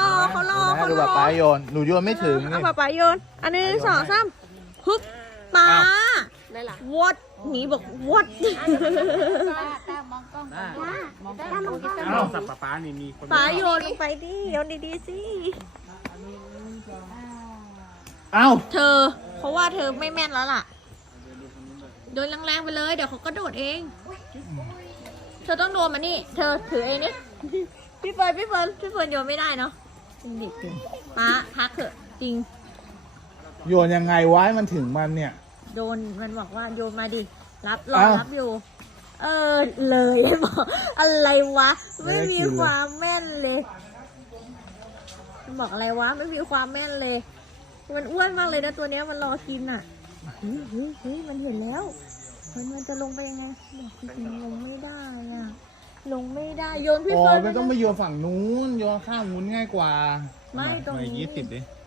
รอเขารอนะเขาดูรแบบอป้าโยน หนูโยนไม่ถึงเอานี่ป๊าป๊าโยน อันหนึงสองสามฮึบป๊าได้ล่ะวอดหมีบอกวอดอ้าวสับปะป้านี่มีคนป๊าโยนลงไปดิโยนดีๆสิเอ้าเธอ เพราะว่าเธอไม่แม่นแล้วล่ะ โดนแรงๆไปเลย เดี๋ยวเขาก็โดดเอง เธอต้องโดนมานี่ เธอถือเองนี่พี่เฟิร์นพี่เฟิร์นพี่เฟิร์นโยนไม่ได้เนาะ เป็นเด็กเกินป๊าพักเถอะจริง โยนยังไงไว้มันถึงมันเนี่ย โดนมันบอกว่าโยนมาดิ รับรออ้าว รับอยู่ เออเลยบอกอะไรวะ ไม่ไม่ได้มีกินเลยความแม่นเลยมันบอกอะไรวะ ไม่มีความแม่นเลย มันอ้วนมากเลยนะตัวเนี้ยมันรอกินอะเฮ้ยเฮ้ยเฮ้ยมันเห็นแล้ว มันมันจะลงไปยังไงบอกพี่ฟิล์มลงไม่ได้อะ ลงไม่ได้โยนพี่อ๋อเฟิร์นมันต้องไปไปโยนฝั่งนู้นโยนข้างนู้นง่ายกว่าไม่ตรงหน่วยนี้ ยี่สิบดิเ